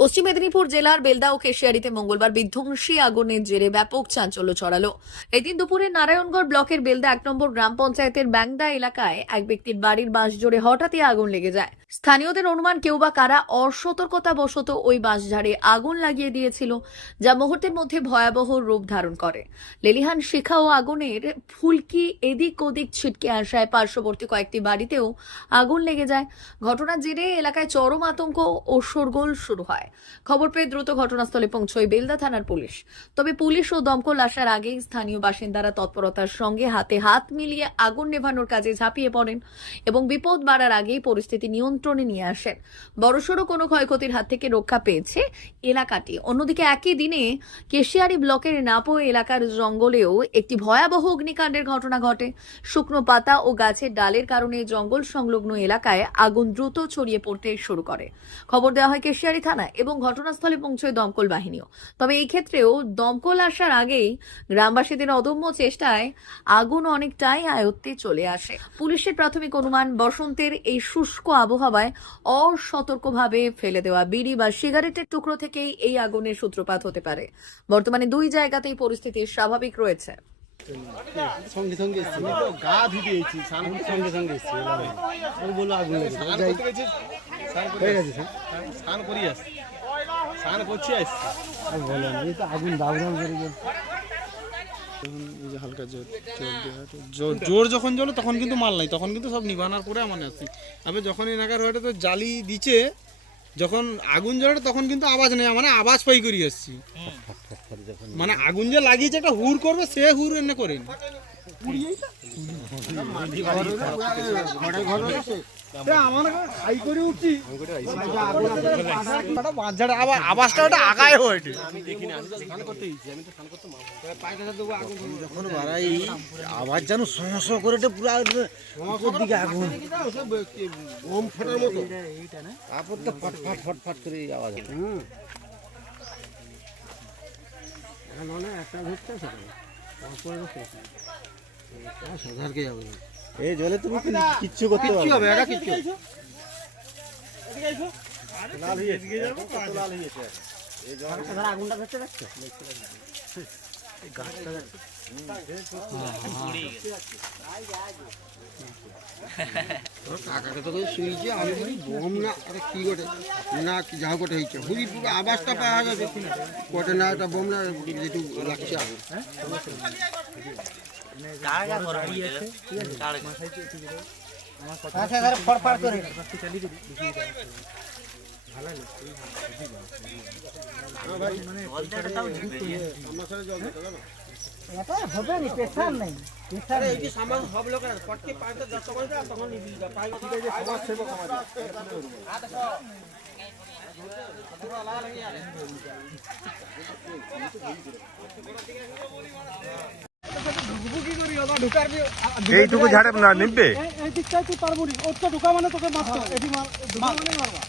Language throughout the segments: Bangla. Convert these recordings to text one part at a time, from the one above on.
পশ্চিম মেদিনীপুর জেলার বেলদা ও কেশিয়ারিতে মঙ্গলবার বিধ্বংসী আগুনের জেরে ব্যাপক চাঞ্চল্য ছড়ালো। এদিন দুপুরে নারায়ণগড় ব্লকের বেলদা 1 নম্বর গ্রাম পঞ্চায়েতের ব্যাংদা এলাকায় এক ব্যক্তির বাড়ির বাঁশ জোরে হঠাৎই আগুন লেগে যায়। স্থানীয়দের অনুমান কেউ বা কারা অসতর্কতা বশত ওই বাঁশঝাড়ে আগুন লাগিয়ে দিয়েছিল, যা মুহূর্তের মধ্যে ভয়াবহ রূপ ধারণ করে। লেলিহান শিখা ও আগুনের ফুলকি এদিক ওদিক ছিটকে আসায় পার্শ্ববর্তী কয়েকটি বাড়িতেও আগুন লেগে যায়। ঘটনার জেরে এলাকায় চরম আতঙ্ক ও শোরগোল শুরু হয়। খবর পেয়ে দ্রুত ঘটনাস্থলে পৌঁছয় বেলদা থানার পুলিশ। তবে পুলিশ ও দমকল আসার আগেই স্থানীয় বাসিন্দারা তৎপরতার সঙ্গে হাতে হাত মিলিয়ে আগুন নেভানোর কাজে ঝাঁপিয়ে পড়েন এবং বিপদ বাড়ার আগেই পরিস্থিতি নিয়ন্ত্রণে নিয়ে আসেন। বড়সড় কোনো ক্ষয়ক্ষতির হাত থেকে রক্ষা পেয়েছে এলাকাটি। অন্যদিকে একই দিনে কেশিয়ারি ব্লকের নাপো এলাকার জঙ্গলেও একটি ভয়াবহ অগ্নিকাণ্ডের ঘটনা ঘটে। শুকনো পাতা ও গাছের ডালের কারণে জঙ্গল সংলগ্ন এলাকায় আগুন দ্রুত ছড়িয়ে পড়তে শুরু করে। খবর দেওয়া হয় কেশিয়ারি থানায় এবং ঘটনাস্থলে পৌঁছয় দমকল বাহিনীও। তবে এই ক্ষেত্রেও দমকল আসার আগেই গ্রামবাসীদের অদম্য চেষ্টায় আগুন অনেকটাই আয়ত্তে চলে আসে। পুলিশের প্রাথমিক অনুমান, বসন্তের এই শুষ্ক আবহাওয়ায় অসতর্কভাবে ফেলে দেওয়া বিড়ি বা সিগারেটের টুকরো থেকেই এই আগুনের সূত্রপাত হতে পারে। বর্তমানে দুই জায়গাতেই পরিস্থিতি স্বাভাবিক রয়েছে। সঙ্গে সঙ্গে এসছি, আমি তো গা ধুতে এসেছি, সঙ্গে সঙ্গে এসছি। আমি বললো আগুন লেগেছে, হয়ে গেছে স্যার, স্নান করি আসছি, স্নান করছি আসছি। আর বলেন এই তো আগুন দাউদাম করে এই যে হালকা জোর যখন জ্বলো তখন কিন্তু মাল নাই, তখন কিন্তু সব নিভানোর পরে মনে আসছি। আমি যখন এলাকার হয়ে তো জালি দিচ্ছে, যখন আগুন জ্বলে তখন কিন্তু আওয়াজ নেই, মানে আওয়াজ পাই করি আসছি। মানে আগুন যে লাগিয়েছে একটা হুর করবে, সে হুর এনে করেনি। আওয়াজ যেন সমস করে পুরো দিকে আগুন ওম ফোটার মতো, তারপর তো ফটফট ফটফট করে আওয়াজ হয়। এই জলে তুমি কিচ্ছু করতে পারবে না। আগুনটা ধরতে পারছো, গাছটা কাকাকে তো শুয়েছে, আমি বলি বোম না আরে কি ঘটে না যা ঘটে হয়েছে হুড়ি পুরো আওয়াজটা পাওয়া যাবে ঘটে না, এটা বোম না যেটু লাগছে আগুন। হবে না, প্রেশার নেই, প্রেশার এই যে সামান সব লোকের পটকে পাইতে 10 টাকা করে তখন নিবি পাই ঠিক আছে সমাজ সেবক আমাদের এইটুকু ঝাড়ে না নিবে, এই দিকটাই তুই পারবো না, ওটা ঢুকা মানে তোকে মারতে হবে, এটি মার ঢুকা মানেই মারবা,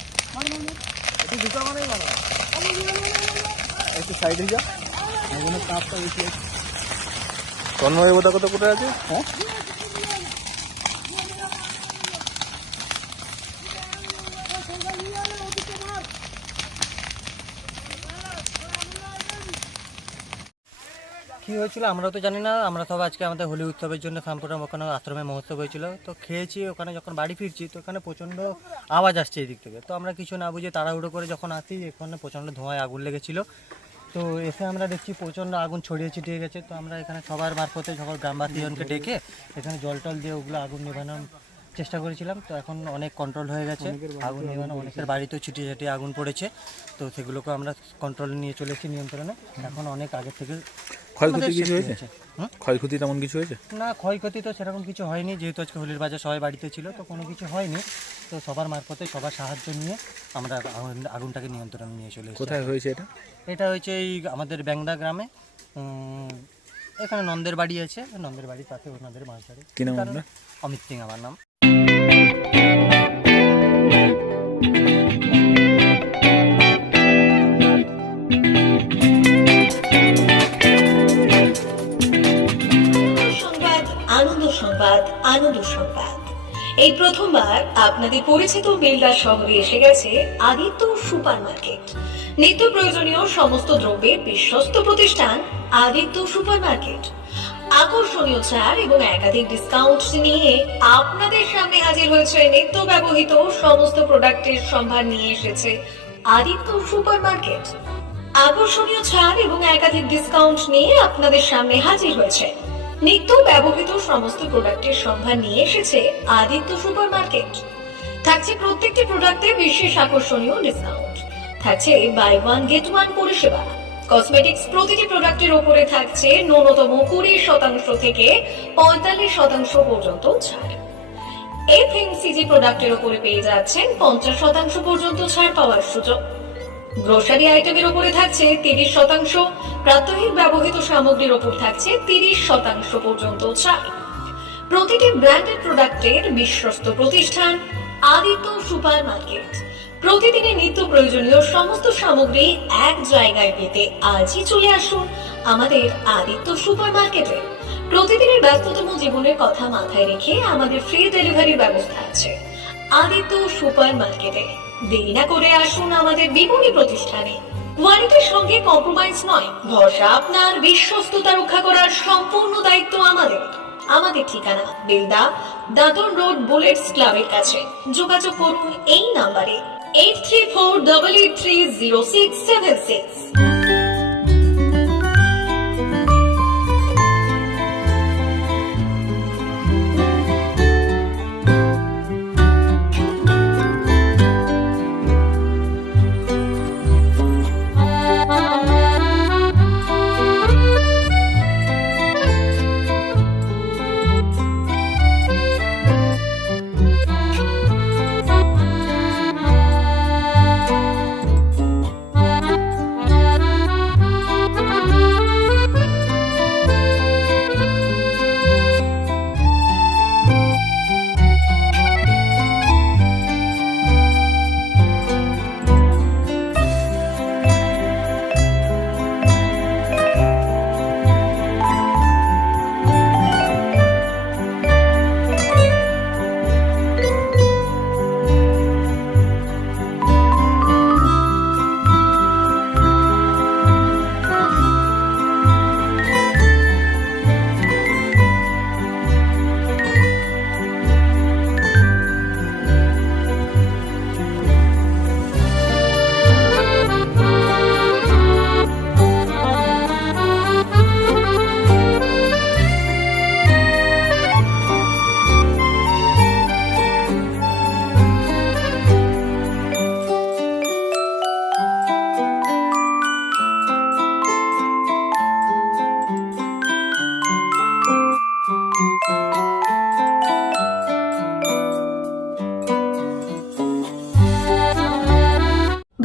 এটি ঢুকা মানেই মারবা। একটু সাইডে যা, আগুনের তাপটা বেশি আছে। তন্ময় বোধা কত কোথায় আছে? হ্যাঁ কী হয়েছিল আমরা তো জানি না। আমরা সব আজকে আমাদের হোলি উৎসবের জন্য শামপুরের ওখানে আশ্রমে মহোৎসব হয়েছিল, তো খেয়েছি। ওখানে যখন বাড়ি ফিরছি তো ওখানে প্রচণ্ড আওয়াজ আসছে এই দিক থেকে, তো আমরা কিছু না বুঝে তাড়াহুড়ো করে যখন আসি এখানে প্রচণ্ড ধোঁয়ায় আগুন লেগেছিল। তো এসে আমরা দেখছি প্রচণ্ড আগুন ছড়িয়ে ছিটিয়ে গেছে। তো আমরা এখানে সবার মারফতে সকল গ্রামবাসীজনকে ডেকে এখানে জল টল দিয়ে ওগুলো আগুন নেভানোর চেষ্টা করেছিলাম। তো এখন অনেক কন্ট্রোল হয়ে গেছে আগুন নেভানো, অনেকের বাড়িতেও ছিটিয়ে ছিটিয়ে আগুন পড়েছে। তো সেগুলোকে আমরা কন্ট্রোলে নিয়ে চলেছি, নিয়ন্ত্রণে। এখন অনেক আগের থেকে ক্ষয়ক্ষতি কিছু হয়েছে? ক্ষয়ক্ষতি তেমন কিছু হয়েছে না, ক্ষয়ক্ষতি তো সেরকম কিছু হয়নি, যেহেতু আজকে হোলির বাজার সবাই বাড়িতে ছিল, তো কোনো কিছু হয়নি। তো সবার মারফতে সবার সাহায্য নিয়ে আমরা আগুনটাকে নিয়ন্ত্রণে নিয়ে চলে এসেছি। কোথায় হয়েছে এটা? এটা হয়েছে এই আমাদের ব্যাংদা গ্রামে, এখানে নন্দের বাড়ি আছে, নন্দের বাড়ির পাশে ওনাদের মাছ ধরে। কি নাম আপনার? অমিত সিং আমার নাম। সংবাদ, আনন্দ সংবাদ, আনন্দ সংবাদ। এই প্রথমবার আপনাদের পরিচিত বেলদা শহরে এসে গেছে আদিত্য সুপার মার্কেট। নিত্য প্রয়োজনীয় সমস্ত দ্রব্যের বিশ্বস্ত প্রতিষ্ঠান আদিত্য সুপার মার্কেট। আকর্ষণীয় ছাড় এবং একাধিক ডিসকাউন্ট নিয়ে আপনাদের সামনে হাজির হয়েছে। নিত্য ব্যবহৃত সমস্ত প্রোডাক্টের সম্ভার নিয়ে এসেছে আদিত্য সুপার মার্কেট। আকর্ষণীয় ছাড় এবং একাধিক ডিসকাউন্ট নিয়ে আপনাদের সামনে হাজির হয়েছে। নিত্য ব্যবহৃত সমস্ত প্রোডাক্টের সম্ভার নিয়ে এসেছে আদিত্য সুপার মার্কেট। থাকছে প্রত্যেকটি প্রোডাক্টে বিশেষ আকর্ষণীয় ডিসকাউন্ট। থাকছে বাই ওয়ান গেট ওয়ান পরিষেবা। কসমেটিক্স প্রতিটি প্রোডাক্টের উপরে থাকছে ন্যূনতম 20% থেকে 45% পর্যন্ত ছাড়। এফএমসিজি প্রোডাক্টের উপরে পেয়ে যাচ্ছেন 50% পর্যন্ত ছাড় পাওয়ার সুযোগ। গ্রোসারি আইটেমের উপরে থাকছে 30%, প্রাত্যহিক ব্যবহৃত সামগ্রীর উপর থাকছে 30% পর্যন্ত ছাড়। প্রতিটি ব্র্যান্ডেড প্রোডাক্টের বিশ্বস্ত প্রতিষ্ঠান আদিত্য সুপার মার্কেট। প্রতিদিনের নিত্য প্রয়োজনীয় সমস্ত সামগ্রী এক জায়গায় পেতে আজই চলে আসুন আমাদের আদিত্য সুপার মার্কেটে। প্রতিদিনের ব্যস্ততম জীবনের কথা মাথায় রেখে আমাদের ফ্রি ডেলিভারির ব্যবস্থা আছে আদিত্য সুপার মার্কেটে। দেরি না করে আসুন আমাদের বিপণী প্রতিষ্ঠানে। কোয়ালিটির সঙ্গে কম্প্রোমাইজ নয়, ভরসা আপনার, বিশ্বস্ততা রক্ষা করার সম্পূর্ণ দায়িত্ব আমাদের। আমাদের ঠিকানা বেলদা, দাঁতন রোড, বুলেটস ক্লাবের কাছে। যোগাযোগ করুন এই নাম্বারে 8348830676।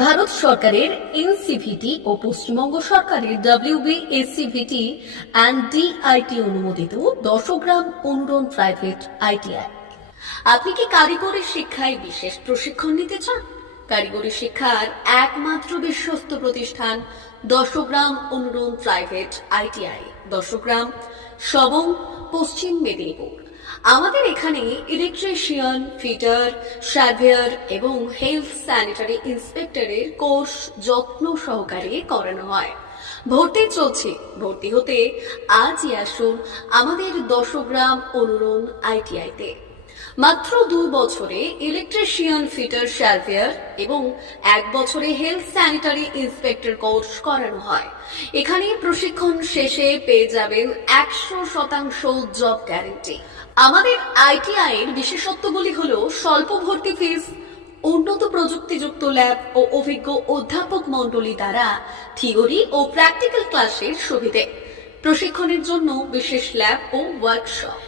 ভারত সরকারের এনসিভিটি ও পশ্চিমবঙ্গ সরকারের WBSCVT অ্যান্ড DIT অনুমোদিত 10 গ্রাম অনুরণ প্রাইভেট ITI। আপনি কি কারিগরি শিক্ষায় বিশেষ প্রশিক্ষণ নিতে চান? কারিগরি শিক্ষার একমাত্র বিশ্বস্ত প্রতিষ্ঠান 10 গ্রাম অনুরণ প্রাইভেট ITI, 10 গ্রাম, সবং, পশ্চিম মেদিনীপুর। আমাদের এখানে ইলেকট্রিশিয়ান, ফিটার, সার্ভেয়ার এবং হেলথ স্যানিটারি ইন্সপেক্টরের কোর্স যত্ন সহকারে করানো হয়। ভর্তি চলছে। ভর্তি হতে আজই আসুন আমাদের 10 গ্রাম অনুরণ ITI-তে। মাত্র 2 বছরে ইলেকট্রিশিয়ান, ফিটার, সার্ভেয়ার এবং 1 বছরে হেলথ স্যানিটারি ইন্সপেক্টর কোর্স করানো হয়। এখানে প্রশিক্ষণ শেষে পেয়ে যাবেন 100% জব গ্যারান্টি। আমাদের ITI এর বিশেষত্বগুলি হলো স্বল্প ভর্তি ফিস, উন্নত প্রযুক্তিযুক্ত ল্যাব ও অভিজ্ঞ অধ্যাপক মণ্ডলী দ্বারা থিওরি ও প্র্যাকটিক্যাল ক্লাসের সুবিধে। প্রশিক্ষণের জন্য বিশেষ ল্যাব ও ওয়ার্কশপ।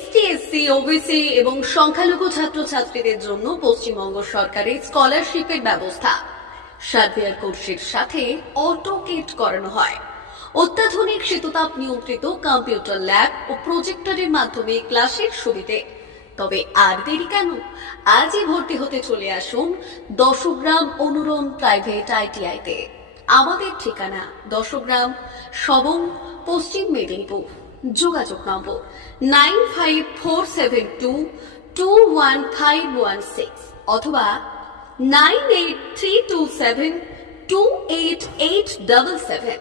ST, SC, OBC এবং সংখ্যালঘু ছাত্রছাত্রীদের জন্য পশ্চিমবঙ্গ সরকারের স্কলারশিপের ব্যবস্থা। সার্ভেয়ার কোর্সের সাথে অটোকেট করানো হয়। অত্যাধুনিক শীততাপ নিয়ন্ত্রিত কম্পিউটার ল্যাব ও প্রজেক্টরের মাধ্যমে ক্লাসের সুবিধে। তবে আর দেরি কেন? আজই ভর্তি হতে চলে আসুন 10 গ্রাম অনুরণ প্রাইভেট ITI-তে। আমাদের ঠিকানা 10 গ্রাম, সবং, পশ্চিম মেদিনীপুর। যোগাযোগ নম্বর 954722 211516 অথবা 9832728877